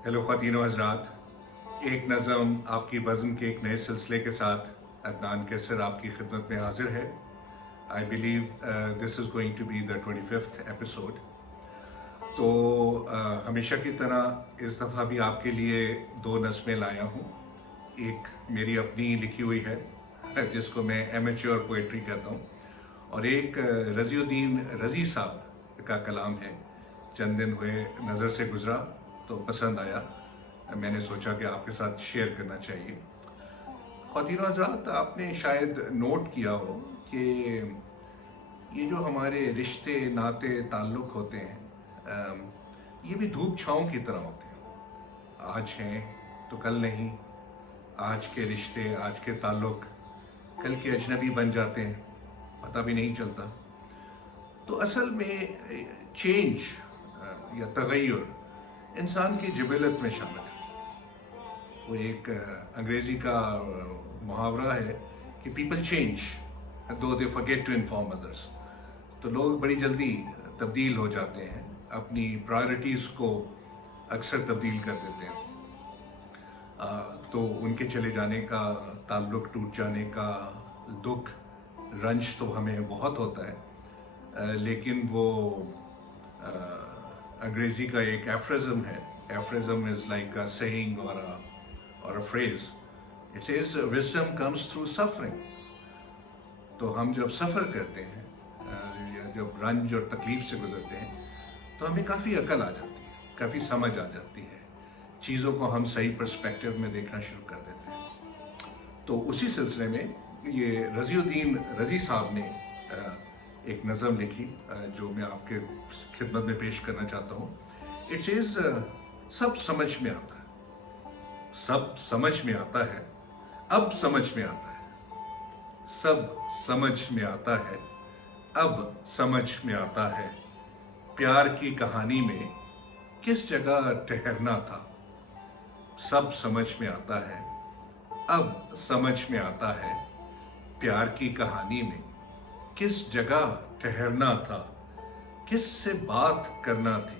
Hello ख़वातीन व हज़रात, एक नज़म आपकी बज़्म के एक नए सिलसिले के साथ अदनान कैसर आपकी खिदमत में हाजिर है। I believe this is going to be the 25th episode. तो हमेशा की तरह इस दफ़ा भी आपके लिए दो नज़में लाया हूँ। एक मेरी अपनी लिखी हुई है जिसको मैं एमेच्योर पोइट्री कहता हूँ, और एक रज़ीउद्दीन रज़ी साहब का कलाम है। चंद दिन हुए नज़र से गुज़रा तो पसंद आया, मैंने सोचा कि आपके साथ शेयर करना चाहिए। ख़वातीन व हज़रात, आपने शायद नोट किया हो कि ये जो हमारे रिश्ते नाते ताल्लुक़ होते हैं, ये भी धूप छाँव की तरह होते हैं। आज हैं तो कल नहीं, आज के रिश्ते, आज के ताल्लुक़ कल के अजनबी बन जाते हैं, पता भी नहीं चलता। तो असल में चेंज या तग़य्युर इंसान की जिबिलत में शामिल है। वो एक अंग्रेज़ी का मुहावरा है कि people change though they forget to inform others. तो लोग बड़ी जल्दी तब्दील हो जाते हैं, अपनी प्रायोरिटीज़ को अक्सर तब्दील कर देते हैं। तो उनके चले जाने का, ताल्लुक़ टूट जाने का दुख रंज तो हमें बहुत होता है, लेकिन वो अंग्रेज़ी का एक एफ्रिज़म है। Aphorism is like a saying or a phrase. It says wisdom comes through suffering. तो हम जब सफ़र करते हैं या जब रंज और तकलीफ़ से गुज़रते हैं तो हमें काफ़ी अकल आ जाती है, काफ़ी समझ आ जाती है, चीज़ों को हम सही पर्सपेक्टिव में देखना शुरू कर देते हैं। तो उसी सिलसिले में ये रज़ीउद्दीन रज़ी साहब ने एक नज़म लिखी जो मैं आपके खिदमत में पेश करना चाहता हूँ। इट इज़ सब समझ में आता है, सब समझ में आता है, अब समझ में आता है, सब समझ में आता है, अब समझ में आता है। प्यार की कहानी में किस जगह ठहरना था, सब समझ में आता है, अब समझ में आता है। प्यार की कहानी में किस जगह ठहरना था, किस से बात करना थी,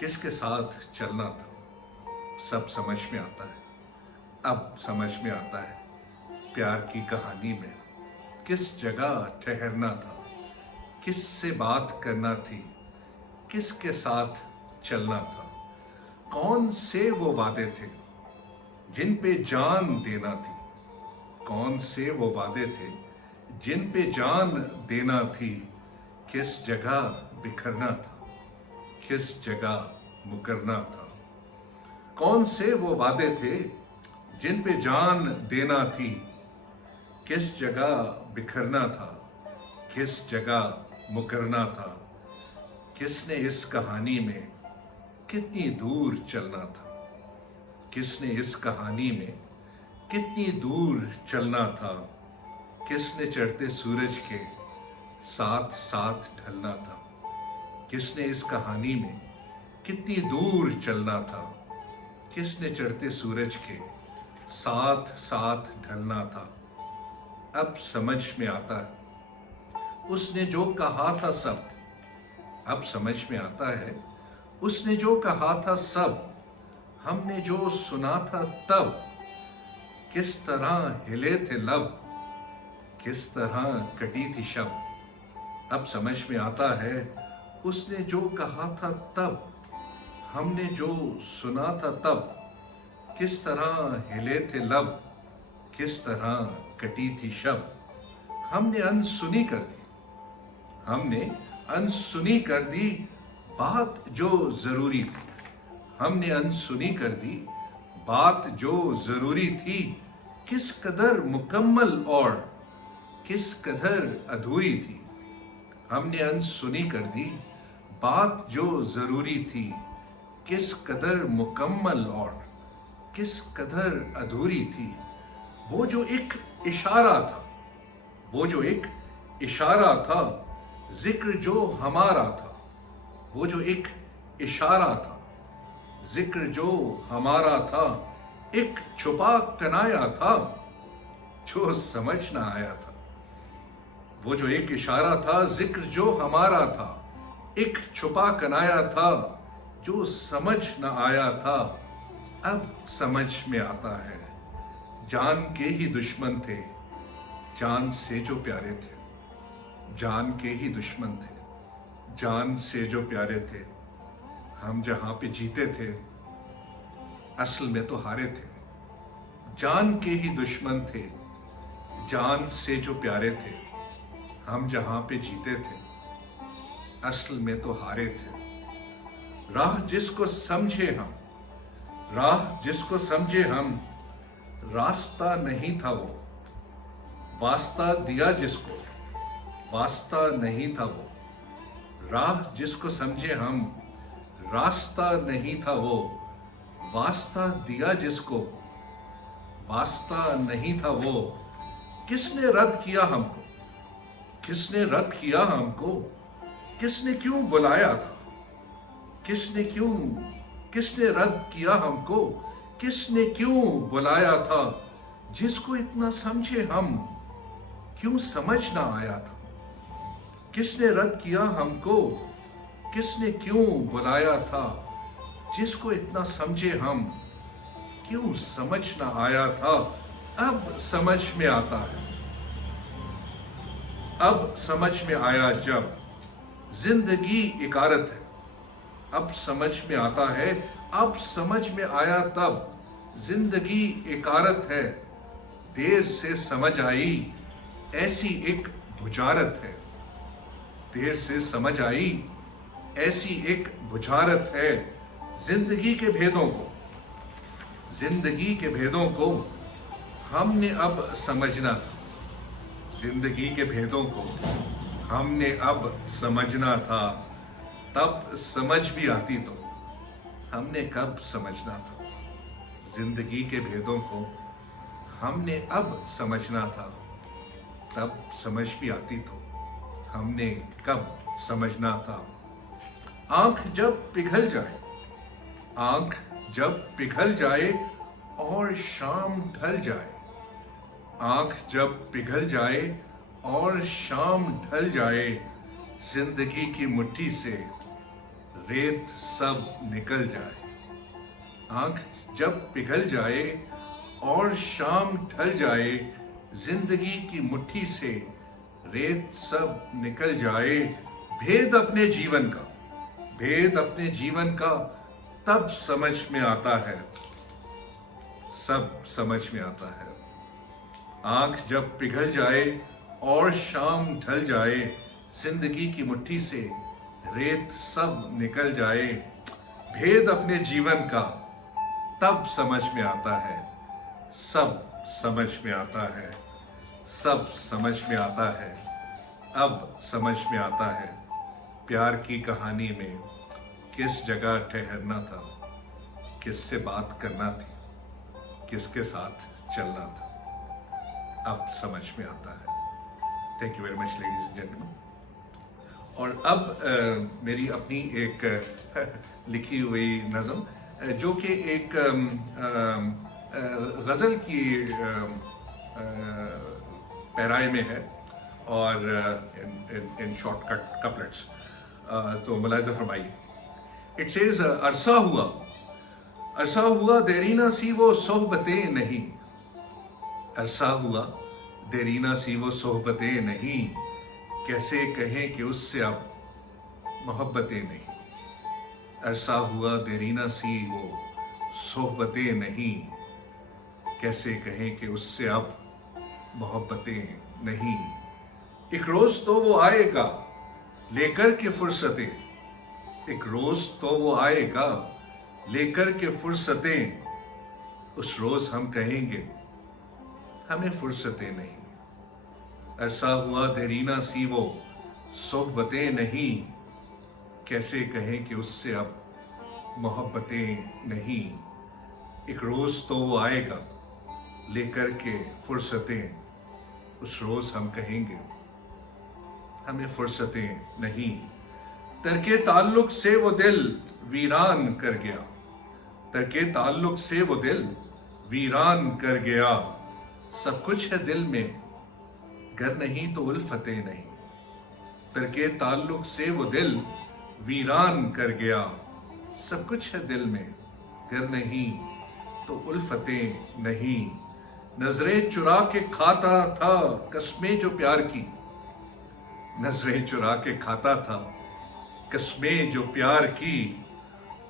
किसके साथ चलना था, सब समझ में आता है, अब समझ में आता है। प्यार की कहानी में किस जगह ठहरना था, किस से बात करना थी, किसके साथ चलना था। कौन से वो वादे थे जिन पे जान देना थी, कौन से वो वादे थे जिन पे जान देना थी। किस जगह बिखरना था, किस जगह मुकरना था। कौन से वो वादे थे जिन पे जान देना थी, किस जगह बिखरना था, किस जगह मुकरना था। किसने इस कहानी में कितनी दूर चलना था, किसने इस कहानी में कितनी दूर चलना था। किसने चढ़ते सूरज के साथ साथ ढलना था, किसने इस कहानी में कितनी दूर चलना था। किसने चढ़ते सूरज के साथ साथ ढलना था। अब समझ में आता है उसने जो कहा था सब, अब समझ में आता है उसने जो कहा था सब। हमने जो सुना था तब, किस तरह हिले थे लब, किस तरह कटी थी शब। अब समझ में आता है उसने जो कहा था तब, हमने जो सुना था तब, किस तरह हिले थे लब, किस तरह कटी थी शब। हमने अनसुनी कर दी, हमने अनसुनी कर दी बात जो ज़रूरी थी। हमने अनसुनी कर दी बात जो ज़रूरी थी। किस कदर मुकम्मल और किस कदर अधूरी थी। हमने अनसुनी कर दी बात जो ज़रूरी थी। किस कदर मुकम्मल और किस कदर अधूरी थी। वो जो एक इशारा था, वो जो एक इशारा था, जिक्र जो हमारा था। वो जो एक इशारा था, जिक्र जो हमारा था। एक छुपा कनाया था जो समझ ना आया था। वो जो एक इशारा था, जिक्र जो हमारा था, एक छुपा कनाया था जो समझ न आया था अब समझ में आता है। जान के ही दुश्मन थे, जान से जो प्यारे थे। जान के ही दुश्मन थे, जान से जो प्यारे थे। हम जहां पे जीते थे असल में तो हारे थे। जान के ही दुश्मन थे, जान से जो प्यारे थे। हम जहां पे जीते थे असल में तो हारे थे। राह जिसको समझे हम, राह जिसको समझे हम, रास्ता नहीं था वो। वास्ता दिया जिसको, वास्ता नहीं था वो। राह जिसको समझे हम, रास्ता नहीं था वो। वास्ता दिया जिसको, वास्ता नहीं था वो। किसने रद्द किया हमको, किसने रद्द किया हमको। किसने क्यों बुलाया था, किसने क्यों, किसने रद्द किया हमको। किसने क्यों बुलाया था, जिसको इतना समझे हम, क्यों समझ ना आया था। किसने रद्द किया हमको, किसने क्यों बुलाया था, जिसको इतना समझे हम, क्यों समझ ना आया था। अब समझ में आता है, अब समझ में आया जब जिंदगी इकारत है। अब समझ में आता है, अब समझ में आया तब जिंदगी इकारत है। देर से समझ आई ऐसी एक बुझारत है। देर से समझ आई ऐसी एक बुझारत है। जिंदगी के भेदों को, जिंदगी के भेदों को हमने अब समझना था। जिंदगी के भेदों को हमने अब समझना था। तब समझ भी आती तो हमने कब समझना था। जिंदगी के भेदों को हमने अब समझना था। तब समझ भी आती तो हमने कब समझना था। आंख जब पिघल जाए, आंख जब पिघल जाए और शाम ढल जाए। आंख जब पिघल जाए और शाम ढल जाए। जिंदगी की मुट्ठी से रेत सब निकल जाए। आंख जब पिघल जाए और शाम ढल जाए। जिंदगी की मुट्ठी से रेत सब निकल जाए। भेद अपने जीवन का, भेद अपने जीवन का तब समझ में आता है, सब समझ में आता है। आंख जब पिघल जाए और शाम ढल जाए। जिंदगी की मुट्ठी से रेत सब निकल जाए। भेद अपने जीवन का तब समझ में आता है, सब समझ में आता है, सब समझ में आता है। अब समझ में आता है प्यार की कहानी में किस जगह ठहरना था, किससे बात करना थी, किसके साथ चलना था। अब समझ में आता है। Thank you very much ladies and gentleman. और अब मेरी अपनी एक लिखी हुई नज़म जो कि एक गज़ल की पैराए में है और इन शॉर्ट कपलेट्स, तो मुलाहिज़ा फरमाइए। इट सेज अरसा हुआ देरीना सी वो सोहबतें नहीं। अरसा हुआ देरीना सी वो सोहबतें नहीं। कैसे कहें कि उससे अब मोहब्बतें नहीं। अरसा हुआ देरीना सी वो सोहबतें नहीं। कैसे कहें कि उससे अब मोहब्बतें नहीं। एक रोज तो वो आएगा लेकर के फुर्सतें। एक रोज तो वो आएगा लेकर के फुर्सतें। उस रोज हम कहेंगे हमें फुर्सतें नहीं। अरसा हुआ देरीना सी वो सोहबतें नहीं। कैसे कहें कि उससे अब मोहब्बतें नहीं। एक रोज तो वो आएगा लेकर के फुर्सतें। उस रोज हम कहेंगे हमें फुर्सतें नहीं। तरके ताल्लुक से वो दिल वीरान कर गया। तरके ताल्लुक से वो दिल वीरान कर गया। सब कुछ है दिल में घर नहीं तो उल्फतें नहीं। तरके ताल्लुक से वो दिल वीरान कर गया। सब कुछ है दिल में, घर नहीं तो उल्फतें नहीं। नजरें चुरा के खाता था कसमें जो प्यार की, नजरें चुरा के खाता था कसमें जो प्यार की।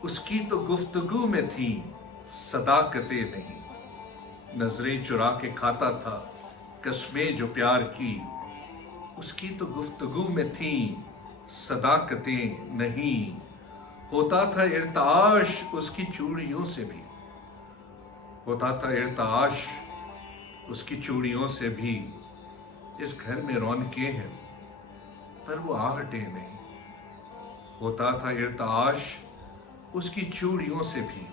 उसकी तो गुफ्तगू में थी सदाकतें नहीं। नजरें चुरा के खाता था कसमें जो प्यार की, उसकी तो गुफ्तगू में थी सदाकतें नहीं। होता था इर्ताश उसकी चूड़ियों से भी, होता था इर्ताश उसकी चूड़ियों से भी। इस घर में रौनकें हैं पर वो आहटें नहीं। होता था इर्ताश उसकी चूड़ियों से भी।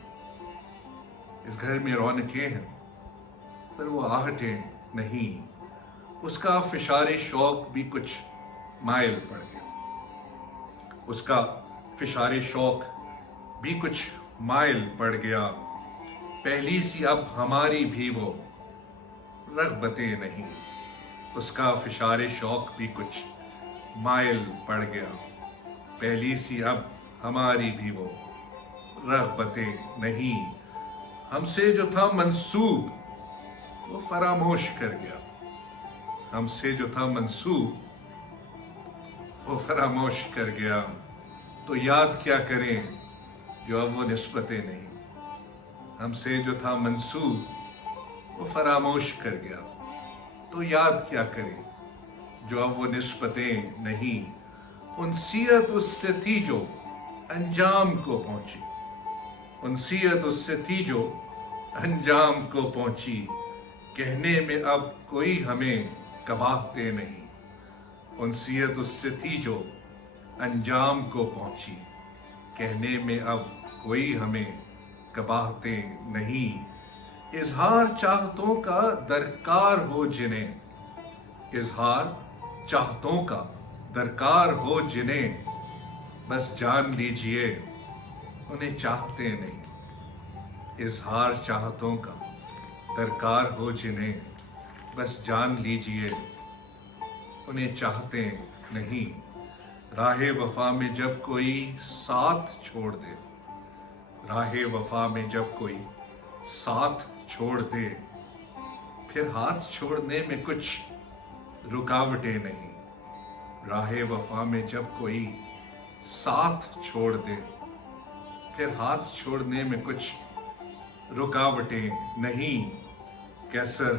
इस घर में रौनकें हैं पर वो आहटें नहीं। उसका फिशारे शौक भी कुछ मायल पड़ गया, उसका फिशारे शौक भी कुछ मायल पड़ गया। पहली सी अब हमारी भी वो रग़बतें नहीं। उसका फिशारे शौक भी कुछ मायल पड़ गया। पहली सी अब हमारी भी वो रग़बतें नहीं। हमसे जो था मंसूब वो फरामोश कर गया, हमसे जो था मंसूब वो फरामोश कर गया। तो याद क्या करें जो अब वो निस्बतें नहीं। हमसे जो था मंसूब वो फरामोश कर गया, तो याद क्या करें जो अब वो निस्बतें नहीं। उनसीयत उससे थी जो अंजाम को पहुंची, उनसीयत उससे थी जो अंजाम को पहुंची। कहने में अब कोई हमें कबाहते नहीं। उनसीयत उससे थी जो अंजाम को पहुंची। कहने में अब कोई हमें कबाहते नहीं। इजहार चाहतों का दरकार हो जिन्हें, इजहार चाहतों का दरकार हो जिन्हें, बस जान लीजिए उन्हें चाहते नहीं। इजहार चाहतों का दरकार हो जिन्हें, बस जान लीजिए उन्हें चाहते नहीं। राहे वफा में जब कोई साथ छोड़ दे, राहे वफा में जब कोई साथ छोड़ दे, फिर हाथ छोड़ने में कुछ रुकावटें नहीं। राहे वफा में जब कोई साथ छोड़ दे, फिर हाथ छोड़ने में कुछ रुकावटें नहीं। कैसर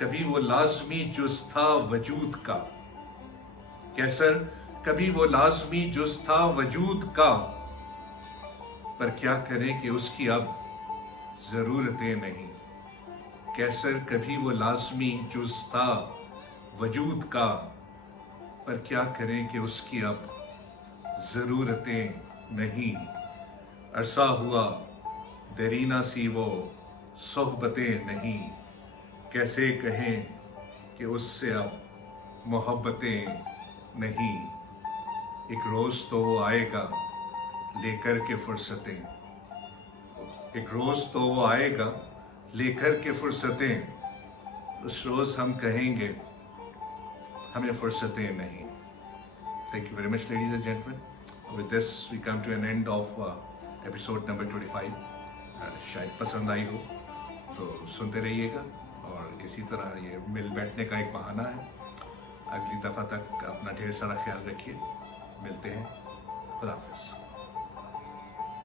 कभी वो लाजमी जुज़ था वजूद का, कैसर कभी वो लाजमी जुज़ था वजूद का। पर क्या करें कि उसकी अब ज़रूरतें नहीं। कैसर कभी वो लाजमी जुज़ था वजूद का, पर क्या करें कि उसकी अब ज़रूरतें नहीं। अरसा हुआ दरीना सी वो सोहबतें नहीं। कैसे कहें कि उससे अब मोहब्बतें नहीं। एक रोज़ तो वो आएगा लेकर के फुर्सतें, एक रोज़ तो वो आएगा लेकर के फुर्सतें। उस रोज़ हम कहेंगे हमें फुर्सतें नहीं। Thank you very much, ladies and gentlemen. With this, we come to an end of episode number 25. शायद पसंद आई हो तो सुनते रहिएगा, और इसी तरह ये मिल बैठने का एक बहाना है। अगली दफ़ा तक अपना ढेर सारा ख्याल रखिए। मिलते हैं। खुदा हाफ़िज़।